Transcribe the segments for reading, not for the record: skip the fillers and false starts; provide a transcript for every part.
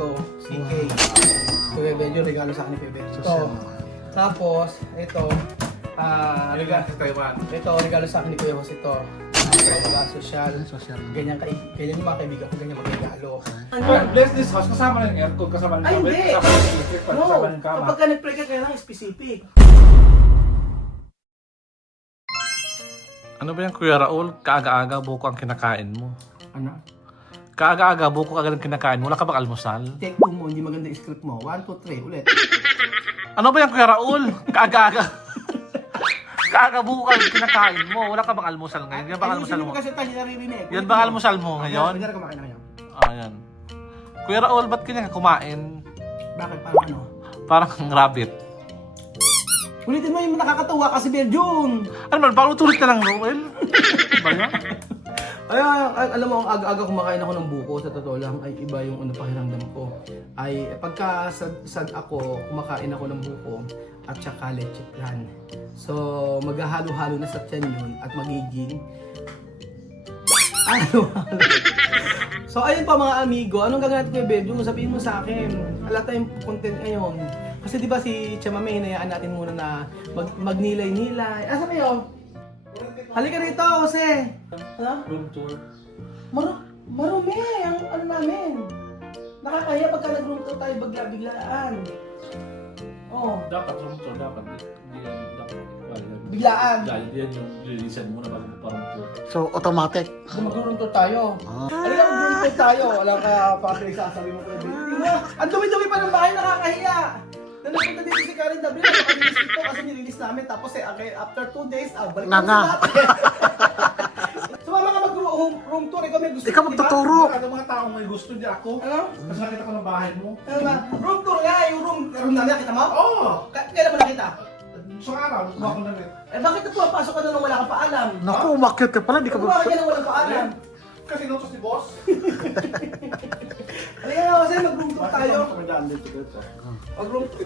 to, CK. Kuya Benjo, regalo sa akin ni Kuya Benjo. Ito. Tapos, ito, regalo sa akin ni Kuya Jose ito. Social. Ganyan yung mga kaibigan ko, ganyan magregalo. Bless this house, kasama na yung aircon, kasama na yung Ay, hindi! kasama na yung electric fan, No, kasama na yung kama. kapag ka nag-pray ka, kailangan specific. Ano ba yan, Kuya Raul? Kaaga-aga buko ang kinakain mo. Ano? Kaaga-aga buko agad ang kinakain mo. Wala ka bang almusal? Take 2 mo, hindi maganda yung script mo. 1, 2, 3, ulit. Ano ba yan, Kuya Raul? Kaaga-aga. Kaaga buko ang kinakain mo. Wala ka bang almusal ngayon? Yan bang almusal mo? Kasi tayo naririnig. Yan bang almusal mo ngayon? Hindi na kumain na ngayon. Ah, yan. Kuya Raul, ba't ganyan ka kumain? Bakit? Parang ano? Parang rabbit. Ulitin mo yung nakakatawa kasi Belgium. Ano man, parang tulit na lang, Noel. Ba yan? Ay, alam mo, ang aga-aga kumakain ako ng buko, sa totoo lang, ay iba yung ano pakiramdam ko. Ay, pagka sad ako, kumakain ako ng buko at saka leche plan. So, maghahalo-halo na sa tiyan yun at magiging halo-halo. So, ayun pa mga amigo, anong gagawin natin kay Belgium? Sabihin mo sa akin, wala tayong content ngayon. Kasi di ba si Chamame, hinayaan natin muna na magnilay-nilay. Asa kayo? Halika rito, Jose! Ano? Room tour. Marumi ang ano namin. Nakakahiya pagka nag-room tour tayo bigla-biglaan. Oh, Dapat room tour, dapat. Hindi yan, dapat. biglaan. Dahil yan yung releasean mo na bago mo parang tour. So, automatic. Kung mag-room tour tayo. Halika mag-room tour tayo. Wala ka Patrick, sasabi mo pwede. Ang dumi-dumi pa ng bahay, nakakahiya. Na napunta dito si Karen Dabril, nakalinis ito kasi nilinis namin. Tapos okay, after 2 days, balik na natin. Sumama ka mag-room tour, ikaw may gusto. Ikaw magtuturo. Ano mga taong may gusto di ako? Ano? Kasi nakita ko ng bahay mo. Ano ba? Room tour nga, yung room namin, nakita mo? Oo! Kailan mo nakita? So araw, kuha ko na rin. Bakit na pumapasok ka na nung wala kang paalam? Naku, umakyat ka pala. Di ka Kumain ka nang walang paalam. Kasi inutos ni boss. Halika nga kasi mag-room tour tayo. Mag-room tour.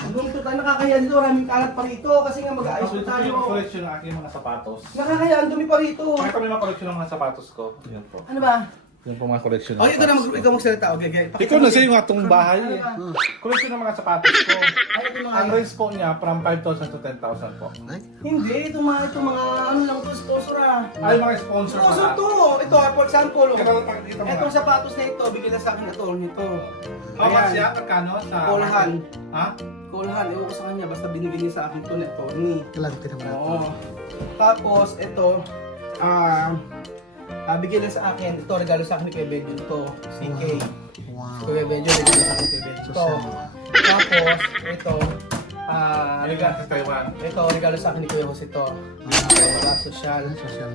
Mag-room tour tayo, nakakahiya dito. Maraming kalat pa rito kasi nga mag-aayos Ito pa tayo. yung collection ng aking mga sapatos. Nakakahiya, ang dumi pa rito. Pakita mo yung mga collection ng mga sapatos ko. Yan po. Ano ba? Yan po mga collection Okay, ikaw magsalita. Okay. Ikaw na sa'yo nga itong bahay eh. Collection ng mga sapatos ko. Ay, ito mga... Ang range po niya from 5,000 to 10,000 po. Hindi, ito mga ano lang to, sponsor ah. Ay, mga sponsor Sponsor na. to! Ito for example, Kita mo itong nga. sapatos na ito, bigyan na sa akin ito, nito. How much siya? Magkano? Sa Kulhan. Ha? Kulhan, ewan ko sa kanya, basta binigyan niya sa akin to nito, ni. Kailan kita mo Oo. Tapos, ito, bigyan na sa akin, ito, regalo sa akin ni Kuya Benjo, ito, CK. Wow. Kuya Benjo, regalo sa akin ni Kuya Benjo. Ito. Tapos, ito, regalo sa akin ni Kuya Jose ito. Social.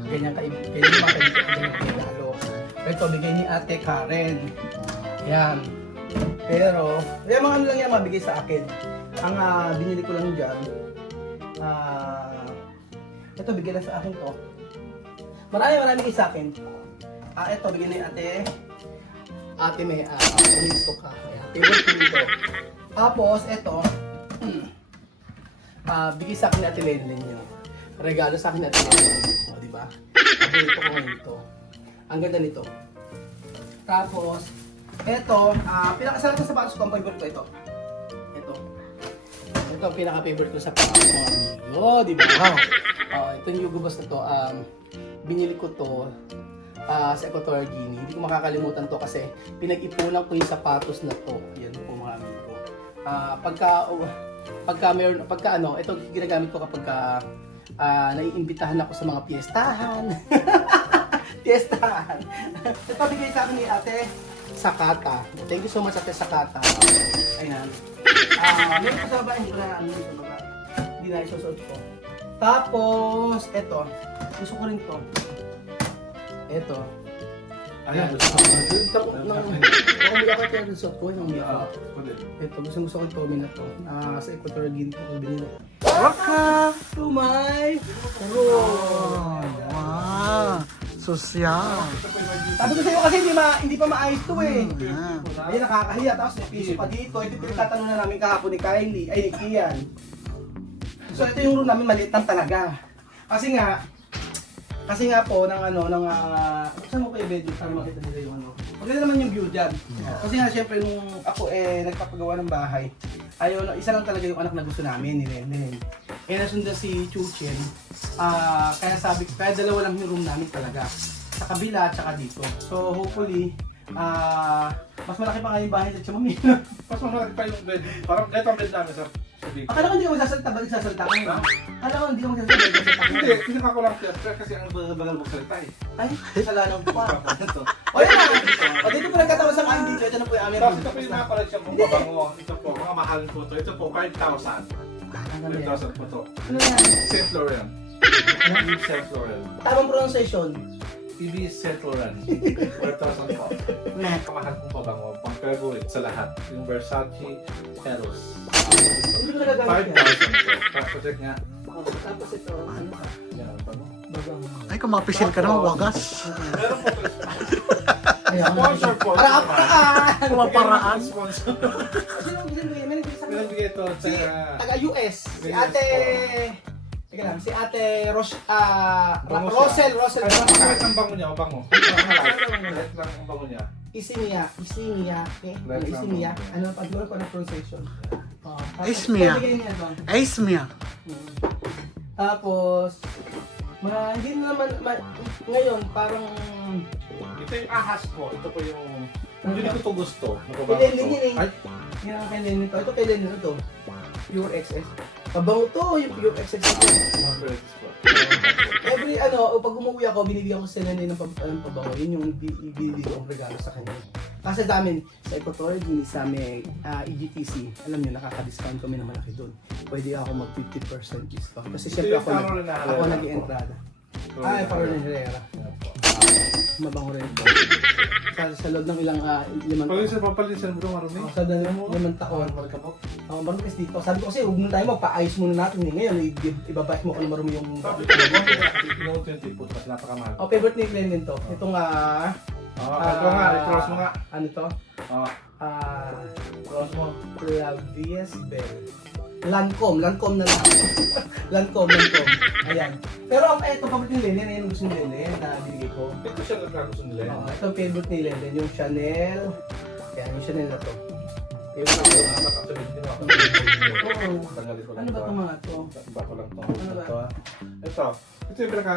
Ganyan yung mga kaibigan ko, ganyan regalo. Ito, bigay ni Ate Karen. Yan. Pero, yung mga ano lang yan, mabigay sa akin. Ang binili ko lang dyan, ito, bigay lang sa akin to. Marami kayo sa akin. Ito, bigay ni Ate May, gusto ka. Favorite ko dito. Tapos, ito, bigay sa akin ni Ate Lenlen yun. Regalo sa akin ni Ate Lenlen. O, diba? Paborito ko ngayon ito. Ang ganda nito. Tapos, ito, pinakasarap sa sapatos ko, ang favorite ko ito. Ito ang pinaka-favorite ko sa sapatos ko. O, diba? Ito yung Hugo Boss na to. Binili ko to sa Equatorial Guinea. Hindi ko makakalimutan to kasi pinag-ipunan ko yung sapatos na to. Yan po mga amigo. Pagka ito ginagamit ko kapag naiimbitahan ako sa mga piyestahan. Piyestahan. Ito bigay sa akin ni Ate Sakata. Thank you so much Ate Sakata. Ayan. Meron ko sa baba, hindi ko na sa baba. Hindi na isusuot ko. Tapos, ito. Gusto ko rin to. Ito. Ayan. Umiyak ko yung suot ko. Ito, gusto ko ito. Minato. Sa Equatorial Guinea ko binili. Welcome To my room. Wow. Sosyal. Sabi ko sa'yo kasi hindi pa maayos to eh. Yan. Ayun, nakakahiya. Tapos may piso pa dito. Ito yung tatanong na namin kahapon ni Kylie. Ay, ni Kian. So ito yung room namin, maliit lang talaga. Kasi nga po, saan mo kayo bedroom para makita nila yung ano. Maganda naman review dyan. Kasi nga, syempre, nung ako nagpapagawa ng bahay, isa lang talaga yung anak na gusto namin, ni Lenlen. Nasundan si Chuchen. Kaya dalawa lang yung room namin talaga. Sa kabila at saka dito. So, hopefully, mas malaki pa nga yung bahay sa Mami. Mas malaki pa yung bed. Parang ito ang bed namin sa big. Akala ko hindi ka magsasalita, bakit sasalita ka ngayon? Akala ko hindi ka magsasalita, bakit sasalita ka Hindi, ngayon? pinaka ko lang siya. Kasi ang bagal magsalita eh. Ay, kasalanan ko pa. O yan na! O dito po nagkatawa sa akin dito, ito na po yung aming Tapos room. ito po yung mga collection kong pabango. Ito po, mga mahal po ito. Ito po, 5,000. Ano yan? 5,000 po ito. Ano yan? Saint Laurent. Saint Laurent. Tamang pronunciation. PB Saint Laurent. 4,000 po. Kamahal kong pabango. Pang favorite sa lahat. Yung Versace Eros. Hindi ko nagagamit yan. 5,000 po. Tapos check nga. Oh, tapos ito, ano ka? Yan, paano? Bagang. Ay, kung mapisil ka naman, wagas. Meron po ito. Ayan. Sponsor po. Paraan! Kumaparaan. Sponsor. Sino ang binibigay? May nagbigay sa akin. Pinabigay ito Si sa... taga-US. Si Ate... Teka lang, si Ate Bango Rosel. siya. Ay, bakit ang bango niya? O bango? Kahit lang ang bango niya. Isimiya. Right Isimiya. lang. Ano, pag-gawin ko ng pronunciation. Ismiya. Bigay niya ito. Aismia. Tapos, hindi na naman, ngayon, parang, Ito yung ahas ko. Ito po yung... Hindi ko ito gusto. Hindi, hindi, hindi. Ay, yun ang kay Lenny to. Ito kay Lenny to. Pure XS. Pabango to, yung Pure XS ito. mga birds po. Pag umuwi ako, binibigyan ko si Lenny ng pabango. Yun yung binibigyan kong regalo sa kanya. Kasi sa amin, sa Equatorial sa amin, EGTC, alam nyo, nakaka-discount kami na malaki doon. Pwede ako mag 50% discount. Kasi syempre ako nag-i-entrada. Ay, Caroline Herrera. Mabango rin ito. Sa loob ng ilang 5 Papalisan mo ito marumi. sa 5 taon. Marumi kasi dito. Sabi ko kasi, huwag muna tayo magpa-ayos muna natin. Ngayon, ibabalik mo ko na marumi yung... Yung 20 po, mas napakamahal. favorite ni Glenn to. Itong Ito nga, i-cross mo nga. ano to? Cross mo. Clavius Bell. Lancome na lang. Lancome. Ayan. Pero ito favorite ni Lenny, yung gusto ni Lenny na binigay ko. Ito siya nagkagusto nila. Ito ang favorite ni Lenny, yung Chanel. Ayan, yung Chanel na to. Favorite ko. Ano ba ito mga to? Bato lang to. Ano ba? Ito. Ito yung pinaka...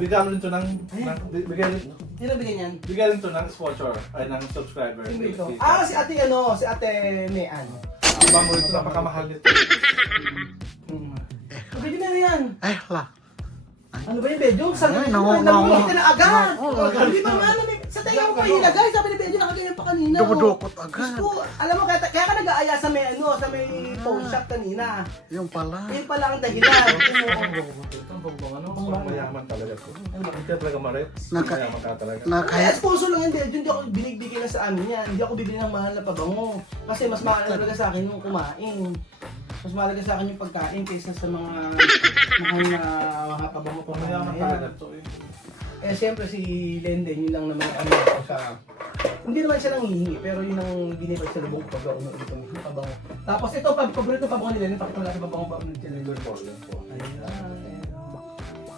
Bigyan rin to ng... Sino bigyan yan? Bigyan rin to ng sponsor. Ay, ng subscriber. Sino ito? Si Ate Mean. Ang bango ito, napakamahal nito. Pwede na yan. Ay, la. Ano ba yung bedyo? Sabi Ay, ko, no. nabulit na agad. Oo, Hindi ba nga, sa tayo ko pa hinagay. Sabi ni bedyo, nakaganyan pa kanina. Dumudukot agad. Gusto, alam mo, kaya ka nag-aaya sa may phone shop kanina. Yung pala. Yun pala ang dahilan. Ito ang bango ano? Mayaman talaga to. Hindi ka talaga marets. Mayaman ka talaga. Kaya sponsor lang yung bedyo, hindi ako binigbigay na sa amin yan. Hindi ako bibili ng mahal na pabango. Kasi mas mahal talaga sa akin yung kumain. Mas mahalaga sa akin yung pagkain kaysa sa mga mahal na mga pabango pa Mayaman talaga to eh. Siyempre si Lenden, yun lang naman ang ano ko sa... Hindi naman siya nang hihingi, pero yun ang binibag sa lubong pag umuwi kami, yung pabango. Tapos ito, paborito pabango ni Lenden, pakita mo lang sa pabango pa ulit siya. Good for them po.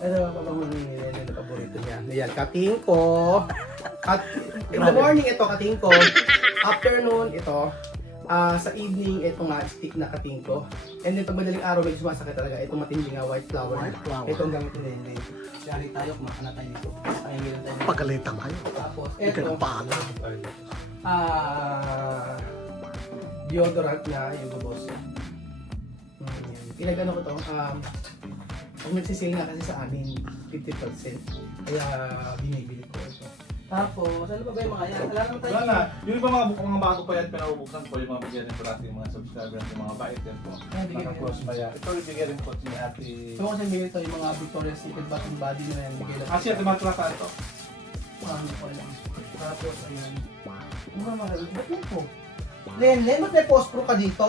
Ito ang pabango ni Lenden na paborito niya. Ayan, kating ko. In the morning, ito kating ko. Afternoon, ito. Sa evening, ito nga, stick na kating ko. And then pag madaling araw, medyo sumasakit talaga. Itong matindi nga, white flower. White flower. Ito ang gamit ni Lenden. Siyari tayo, kumakana tayo dito. Ay, meron tayo. Pagalitan kayo. Tapos, Hindi ka ito, ng paala. deodorant na yung boss. Pinag-ano ko to, pag nagsisil nga kasi sa amin, 50%. Kaya binibili ko ito. Tapos, ano ba ba yung mga yan? Wala naman tayo. Wala na. Yung iba mga bago pa yan, pinabubuksan po yung mga bigyan rin po natin yung mga subscribers, yung mga bait din po. Bigyan Naka-close pa yan. Ito yung bigyan rin po ni Ate... So, kasi bigyan ito yung mga Victoria's Secret Bottom Body na yan. Bigay lang. Kasi ito mga trata ito. Ano ko lang. Tapos, ayan. Ano ba mga ba't yun po? Len, ba't may post-pro ka dito?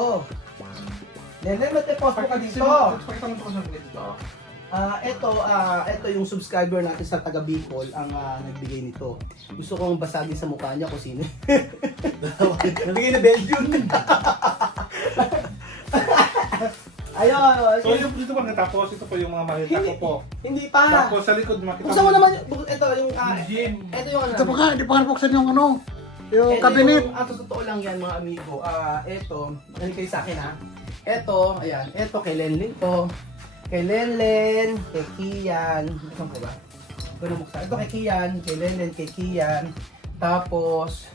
Len, ba't may post-pro ka dito? Pakita mo po sa mga dito. Ito yung subscriber natin sa taga Bicol ang nagbigay nito. Gusto kong basagin sa mukha niya kung sino. Nagbigay na Belgium. Ayun. So yung dito ba natapos, ito po yung mga malita ko po. Hindi pa. Tapos sa likod makita Buksan mo naman, ito yung, Gym. ito yung ano. Ito pa nga, hindi pa nga buksan yung ano. Yung cabinet. Ang totoo lang yan mga amigo. Eto, ano kayo sa akin ha? Eto, ayan. Eto kay Lenlen to. Kay Lenlen, kay Kian. Saan ko ba? Ito na buksan. Ito kay Kian, kay Lenlen, kay Kian. Tapos,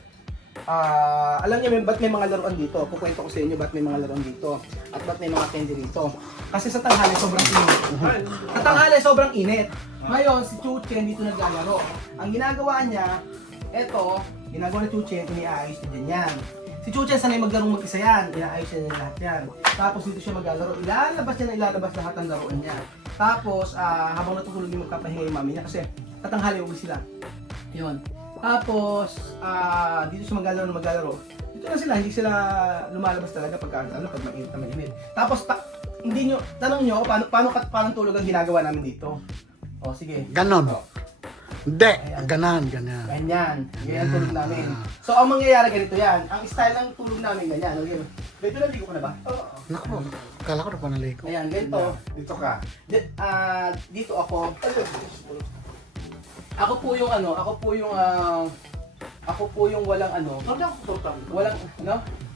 alam niyo ba't may mga laruan dito? Kukwento ko sa inyo ba't may mga laruan dito. At ba't may mga candy dito. Kasi sa tanghali sobrang init. Sa tanghali sobrang init. Ngayon, si Chuchen dito naglalaro. Ang ginagawa niya, eto, ginagawa ni Chuchen, iniaayos niya din yan. Si Chuchen sanay maglarong mag-isa yan, inaayos niya lahat yan. Tapos dito siya maglalaro, ilalabas lahat ng laruan niya. Tapos, habang natutulog yung magpapahinga yung mami niya kasi tatanghali uwi sila. Yun. Tapos, dito siya maglalaro. Dito na sila, hindi sila lumalabas talaga pag mainit na mainit. Tapos, hindi nyo, tanong nyo, paano tulog ang ginagawa namin dito? O, sige. Ganon. O, Hindi. Ayan. Ganyan. ganyan tulog namin. So, ang mangyayari ganito yan. Ang style ng tulog namin ganyan. Okay. Ganito naligo ko na ba? Oo. Naku, kala ko na panaligo. Ayan, ganito. Dito ka. Dito ako. Ako po yung walang walang,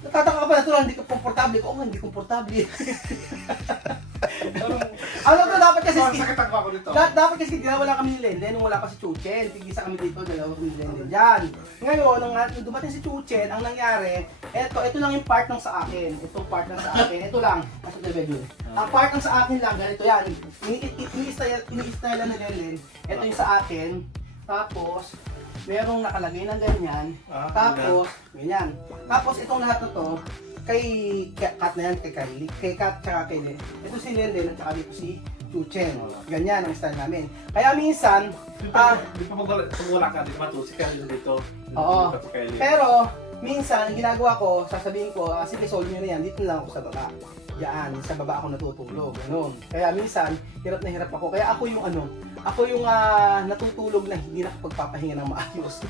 natataka ka pa natural, hindi ka komportable. Oo nga, hindi komportable. Dapat kasi, Sakit ang ako dito. dapat kasi wala kami ni Lenlen, nung wala pa si Chuchen, tigisa kami dito, dalawa kami ni Lenlen dyan. Ngayon, nung dumating si Chuchen, ang nangyari, ito lang yung part ng sa akin. Itong part ng sa akin, ito lang. Ang part ng sa akin lang, ganito yan. Ini-style lang ni Lenlen. Ito yung sa akin. Tapos, merong nakalagay na ganyan. Tapos, ganyan. Tapos, itong lahat na to, kay Kat na yan, kay Kylie. Kay Kat, tsaka kay Len. Ito si Lenlen, at saka dito si Chuchen. Ganyan ang style namin. Kaya minsan, Di pa wala ka, di pa to. Si Kylie dito. Oo. Si Kylie. pero, minsan, ang ginagawa ko, sasabihin ko, sige, solve nyo na yan, dito lang ako sa baba. Yan, sa baba ako natutulog, ganun. Kaya minsan, hirap na hirap ako. Kaya ako yung natutulog na hindi nakapagpapahinga ng maayos.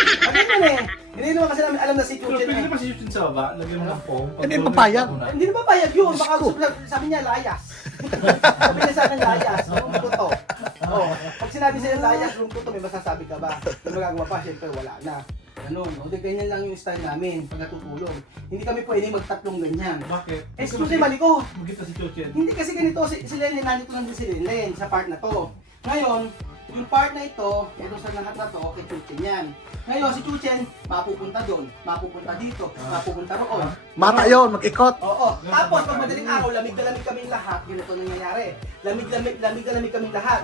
Ano yun eh? Hindi naman kasi namin alam na si Pero Chuchen pwede eh. naman si Yutin sa baba. Lagyan mo ng foam. Hindi papayag. Hindi na papayag yun, baka Diyos ko. sabi niya layas. Sabi niya sa akin layas, room ko to. Oh, pag sinabi sa'yo layas, room ko to, may masasabi ka ba? Yung magagawa pa, syempre wala na. Ganun, o ganyan lang yung style namin pag natutulog. Hindi kami pwede magtatlong ganyan. Bakit? Excuse me, mali ko. Magkita si Chuchen. Hindi kasi ganito, si Lenlen, nandito lang din si Lenlen sa part na to. Ngayon, yung part na ito sa lahat na to, kay Chuchen yan. Ngayon, si Chuchen, mapupunta doon, mapupunta dito, mapupunta roon. Mata yun, mag-ikot. Oo. Tapos, pag madaling araw, lamig na lamig kaming lahat, ganito nangyayari. Lamig na lamig kaming lahat.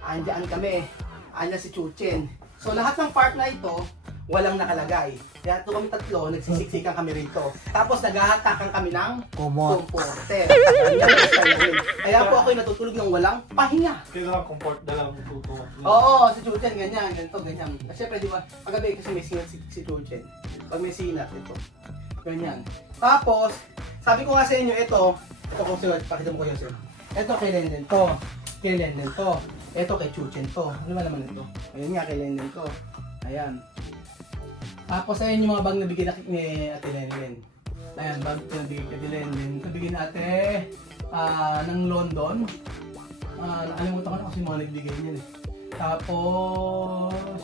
Andiyan kami. Andiyan si Chuchen. So, lahat ng part na ito, walang nakalagay. Kaya ito kami tatlo, nagsisiksikan kami rito. Tapos naghahatakan kami ng Kumot. comforter. Yan ang style namin. Kaya po ako'y natutulog ng walang pahinga. Kaya lang comfort na lang tuto. Oo, si Chuchen, ganyan, ganito, ganyan. Kasi syempre, di ba, paggabi kasi may sinat si Chuchen. Pag may sinat, ito. Ganyan. Tapos, sabi ko nga sa inyo, ito kung sino, pakita mo ko yun sir. Ito kay Lenlen to. Kay Lenlen to. Ito kay Chuchen to. Ano ba naman ito? Ayan nga, kay Lenlen to. Ayan. Tapos ayun yung mga bag na bigyan ni Ate Lenlen. Ayan, bag na bigyan kay Ate Lenlen. Nabigyan na ate ng London. Nakalimutan ko na kasi mga nagbigay niyan eh. Tapos,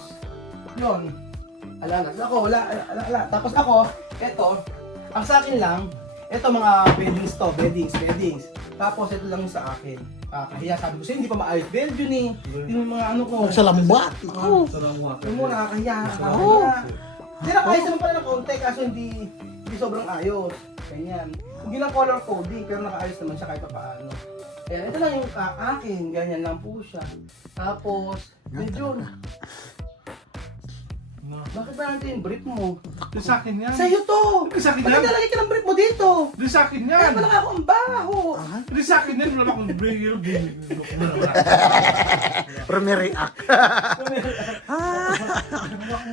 yun. Ala. Tapos ako, eto, ang sa akin lang, eto mga beddings. Tapos ito lang yung sa akin. Kaya sabi ko sa'yo, hindi pa maayos bed yun eh. Yung mga ano ko. Sa lambat. Naku. Yung mo, nakakahiya. Hindi nakayos naman pala ng konti, kaso hindi sobrang ayos. Ganyan. Hindi lang color coding, pero nakaayos naman siya kahit pa paano. Ayan, ito lang yung akin, ganyan lang po siya. Tapos, medyo, bakit ba natin yung brief mo? Doon sa akin yan. Sa'yo to! Doon sa akin Bakit yan. nalagay ka ng brief mo dito? Doon sa akin Kaya yan. pala ako ang baho! Doon sa akin yan. Wala akong bring. React.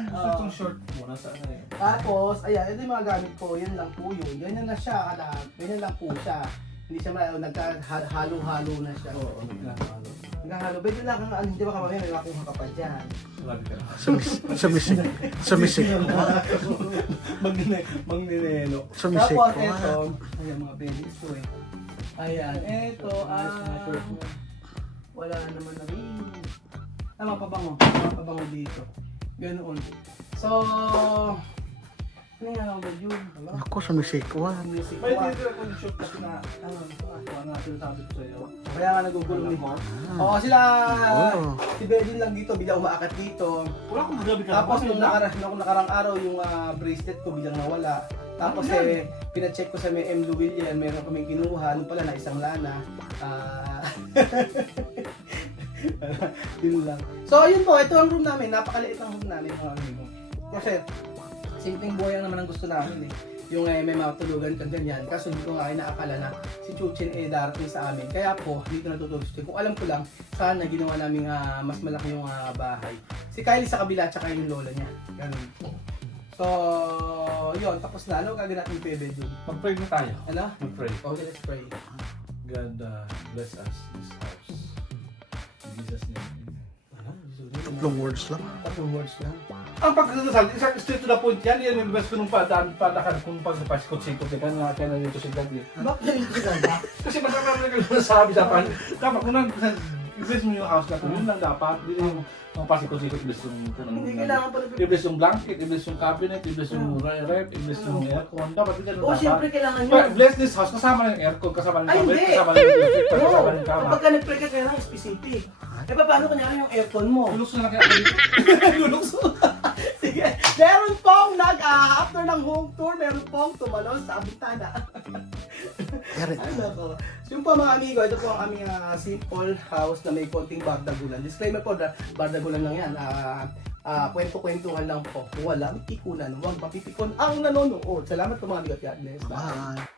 Itong short mo. Nasa ano eh. Tapos, ayan, ito yung mga gamit ko, yan lang po yun. Ganyan na siya, ganyan lang po siya. Hindi siya nagkahalo-halo na siya. Oo, nagkahalo. Nagkahalo, pwede lang kang, hindi ba kamamaya, may makuha ka pa dyan. Sabi ka. Sumisig. Magninelo. Sumisik. Tapos, eto, ayan mga beddings ko eh. Ayan, eto, wala naman na rin. Mapabango dito. Ganoon. So, ano nga ako ba, June? Wala. Ako, sumisikwan. Music May ko. titira ko yung shoot kasi na, ano na sinasabi ko sa'yo. Kaya nga nagugulong ni Oo, sila, Oh. si Bedin lang dito, bigla umaakat dito. Wala akong magabi ka. Tapos nung nakarang araw, yung bracelet ko biglang nawala. Tapos pina-check ko sa may M. Llewellyn, meron kaming kinuha, nung pala na isang lana. Yun lang. So ayun po, ito ang room namin, napakaliit ang room namin mga amigo. Kasi simpleng buhay lang naman ang gusto namin eh. Yung may matulugan kang ganyan. Kaso hindi ko nga inaakala na si Chuchin darating sa amin. Kaya po, dito natutulog si Chuchin. Kung alam ko lang, sana ginawa namin mas malaki yung bahay. Si Kylie sa kabila, tsaka yung lola niya. Ganun. So, yun. Tapos na. Ano gagawin natin yung bedroom? Mag-pray na tayo. Ano? Mag-pray. Okay, let's pray. God bless us, this house. In Jesus' name. Tatlong words lang. Tatlong words lang. Ang pagkakasal, isang straight to the point yan. Yan yung best ko nung padakan kung pagpasikot-sikot. Kaya na dito si Daddy. Bakit yung ganda? Kasi masama na kayo nasabi sa pan. Dapat kung i-bless mo yung house na ito, yun lang dapat. Hindi yung mga pasikot-sikot, i-bless yung Hindi kailangan pala. i-bless yung blanket, i-bless yung cabinet, i-bless yung rep, i-bless yung aircon. Dapat hindi ganun Oo, dapat. siyempre kailangan But yun. bless this house, kasama na yung aircon, kasama na Ay, yung cabinet, hindi. kasama na yung electric, Oo, kasama na yung kama. kapag ka nag-pray ka, kailangan specific. Eh, paano kunyari yung aircon mo? Tulog na kaya kayo. Lulukso. Sige. Meron pong after ng home tour, meron pong tumalon sa bintana. Erit. Ano ko? Yung po mga amigo, ito po ang aming simple house na may konting bardagulan. Disclaimer po, bardagulan lang yan. Kwento-kwentuhan lang po. Walang ikunan, huwag mapipikon ang nanonood. Salamat po mga amigo at God bless. Bye. Bye.